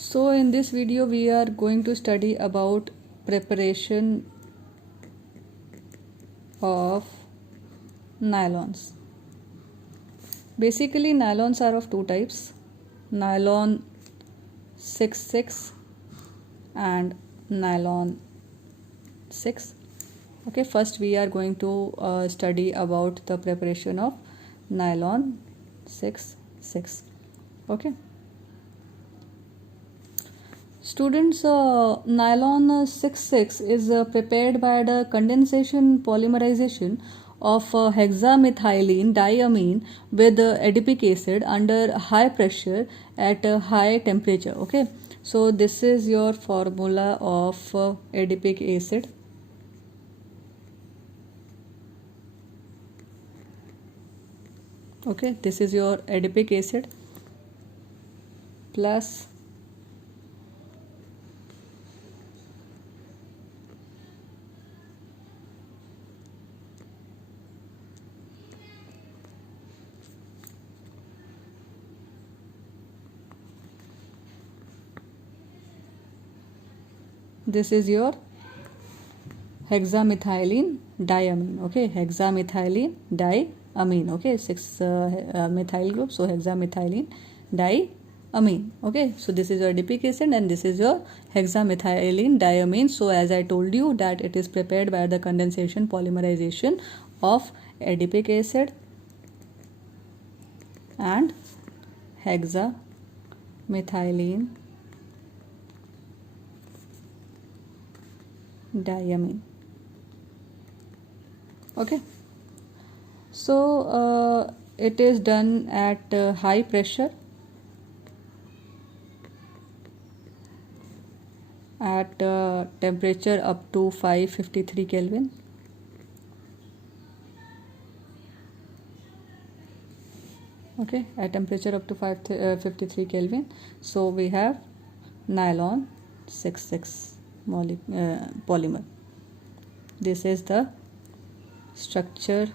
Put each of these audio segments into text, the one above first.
So in this video we are going to study about preparation of nylons. Basically nylons are of two types, nylon 66 and nylon 6. Okay, first we are going to study about the preparation of nylon 66. Okay. Students, nylon 66 is prepared by the condensation polymerization of hexamethylene diamine with adipic acid under high pressure at a high temperature. Okay, so this is your formula of adipic acid. Okay, this is your adipic acid plus this is your hexamethylene diamine. Okay, hexamethylene diamine. Okay, 6 methyl group, so hexamethylene diamine. Okay, so this is your adipic acid and this is your hexamethylene diamine. So as I told you that it is prepared by the condensation polymerization of adipic acid and hexamethylene diamine. Okay, so it is done at high pressure at temperature up to 553 Kelvin. Okay, at temperature up to 553 Kelvin. So we have nylon 66 polymer. This is the structure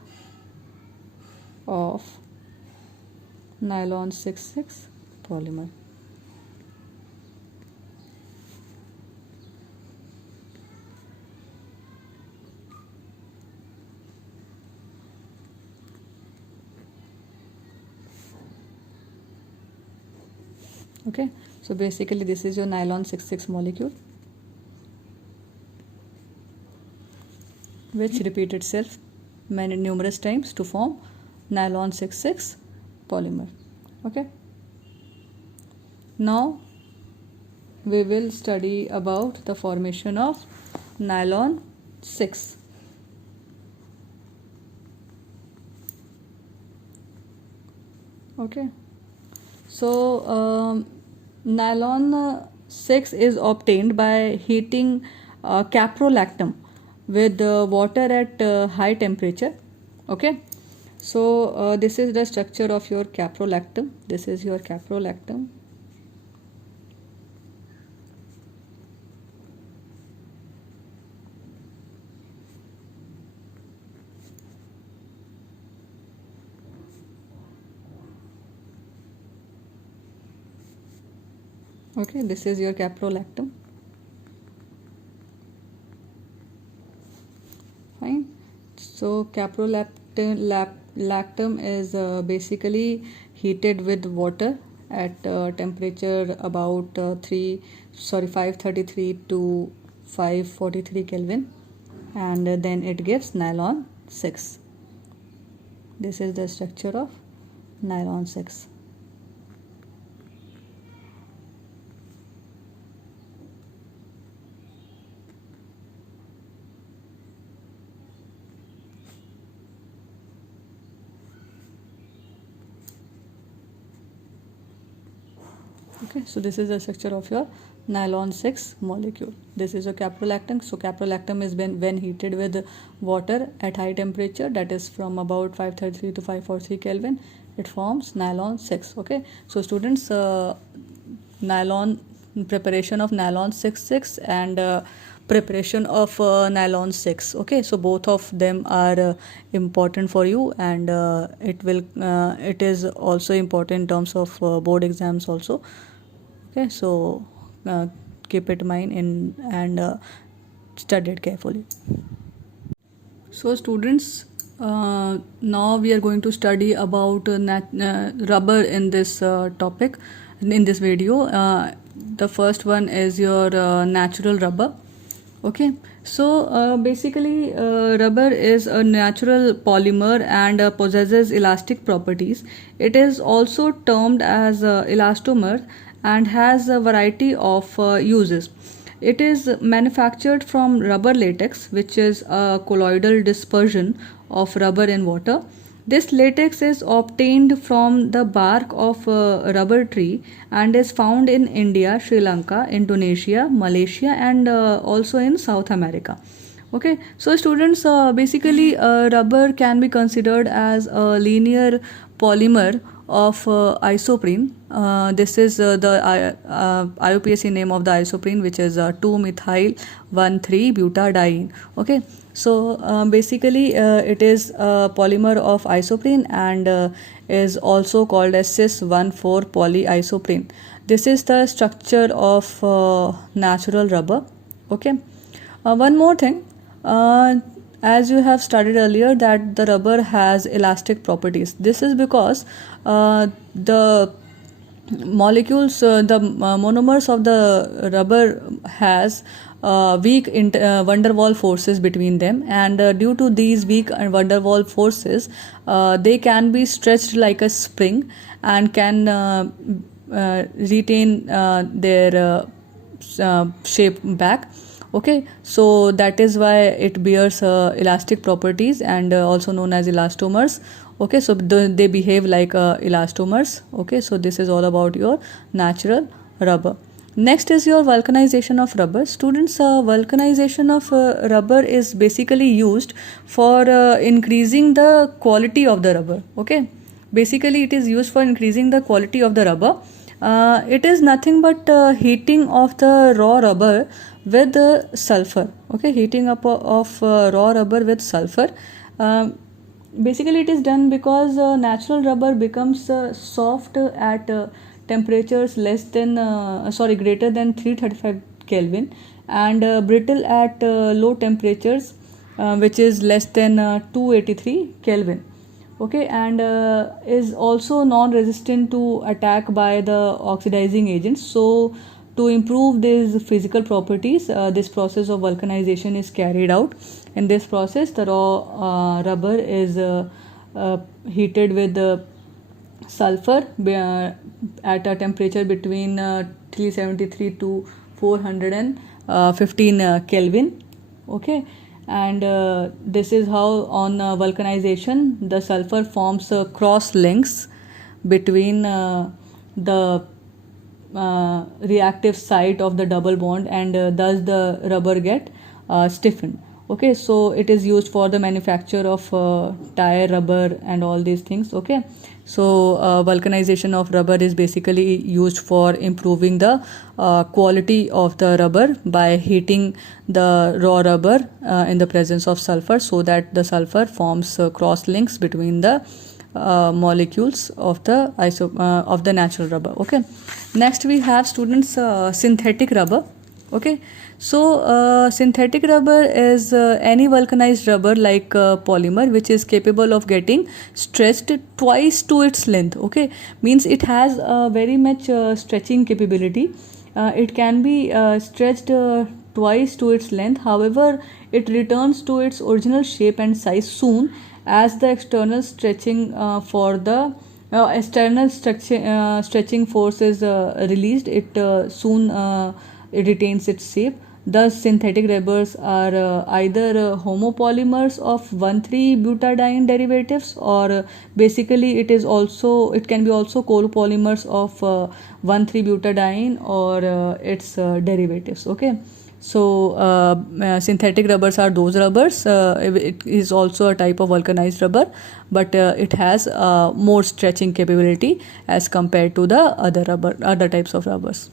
of nylon 66 polymer. Okay, so basically this is your nylon 66 molecule which repeat itself numerous times to form nylon 66 polymer. Okay, now we will study about the formation of nylon 6. Okay, so nylon 6 is obtained by heating caprolactam with water at high temperature. Okay, so this is the structure of your caprolactam. This is your caprolactam. Okay, this is your caprolactam. Fine. So caprolactam is basically heated with water at temperature about 533 to 543 Kelvin, and then it gives nylon 6. This is the structure of nylon 6. Okay, so this is the structure of your nylon 6 molecule. This is a caprolactam. So caprolactam is when heated with water at high temperature, that is from about 533 to 543 Kelvin, it forms nylon 6. Okay, so students, nylon preparation of nylon 66 and preparation of nylon 6. Okay, so both of them are important for you, and it is also important in terms of board exams also. Okay, so keep it in mind and study it carefully. So students, now we are going to study about rubber in this topic, in this video. The first one is your natural rubber. Okay, so basically rubber is a natural polymer and possesses elastic properties. It is also termed as elastomer and has a variety of uses. It is manufactured from rubber latex, which is a colloidal dispersion of rubber in water. This latex is obtained from the bark of a rubber tree and is found in India, Sri Lanka, Indonesia, Malaysia, and also in South America. Okay, so students, basically rubber can be considered as a linear polymer of isoprene. This is the IUPAC name of the isoprene, which is 2-methyl-1,3-butadiene. Okay, so basically it is a polymer of isoprene and is also called as cis-1,4 polyisoprene. This is the structure of natural rubber. Okay, one more thing. As you have studied earlier, that the rubber has elastic properties. This is because the molecules, the monomers of the rubber has weak van der Waals forces between them, and due to these weak van der Waals forces, they can be stretched like a spring and can retain their shape back. Okay, so that is why it bears elastic properties and also known as elastomers. Okay, so they behave like elastomers. Okay, so this is all about your natural rubber. Next is your vulcanization of rubber. Students, vulcanization of rubber is basically used for increasing the quality of the rubber. Okay, basically it is used for increasing the quality of the rubber. It is nothing but heating of the raw rubber with sulfur. Okay, heating up of raw rubber with sulfur. Basically it is done because natural rubber becomes soft at temperatures greater than 335 Kelvin and brittle at low temperatures, which is less than 283 Kelvin. Okay, and is also non-resistant to attack by the oxidizing agents. So to improve these physical properties, this process of vulcanization is carried out. In this process, the raw rubber is heated with sulfur at a temperature between 373 to 415 Kelvin. Okay, and this is how on vulcanization the sulfur forms cross links between the reactive site of the double bond, and thus the rubber get stiffened. Okay, so it is used for the manufacture of tire rubber and all these things. Okay, so vulcanization of rubber is basically used for improving the quality of the rubber by heating the raw rubber in the presence of sulfur, so that the sulfur forms cross links between the molecules of the natural rubber. Okay, next we have students synthetic rubber. Okay, so synthetic rubber is any vulcanized rubber like polymer which is capable of getting stretched twice to its length. Okay, means it has very much stretching capability. It can be stretched twice to its length. However, it returns to its original shape and size soon as the external stretching stretching force is released. It soon it retains its shape. Thus, synthetic rubbers are either homopolymers of 1,3-butadiene derivatives, or basically it can be also copolymers of 1,3-butadiene or its derivatives. Okay, so synthetic rubbers are those rubbers. It is also a type of vulcanized rubber, but it has more stretching capability as compared to the other types of rubbers.